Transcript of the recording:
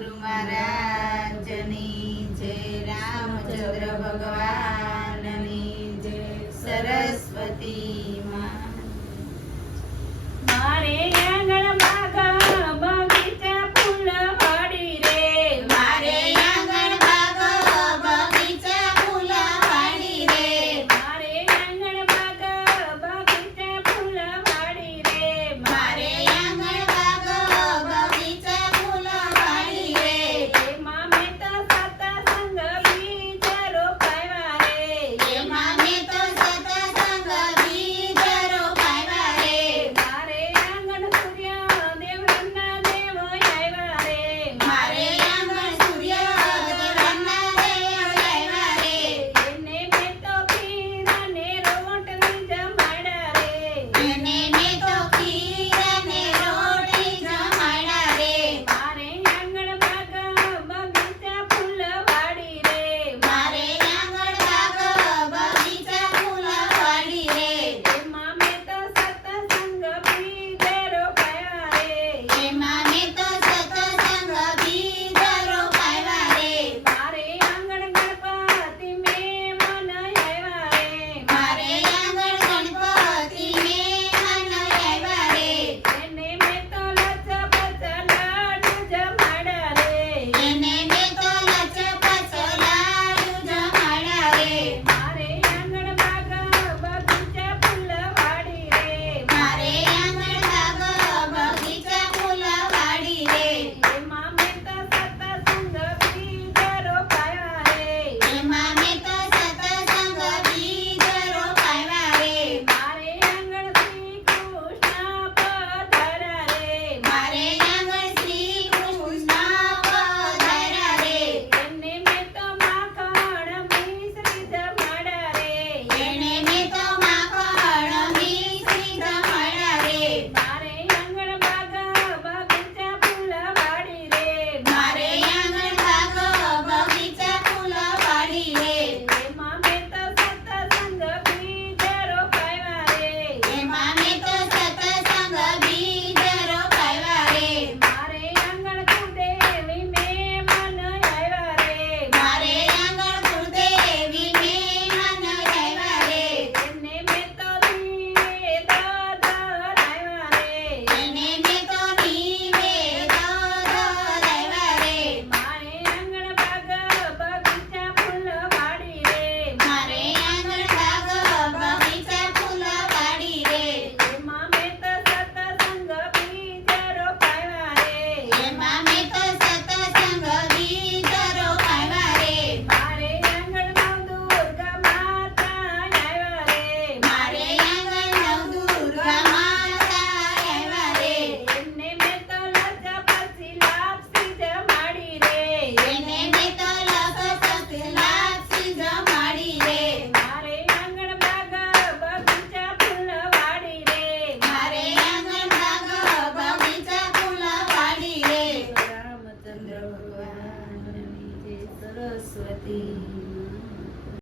ગુરુ મહારાજની જય રામચંદ્ર ભગવાનની જય સરસ્વતી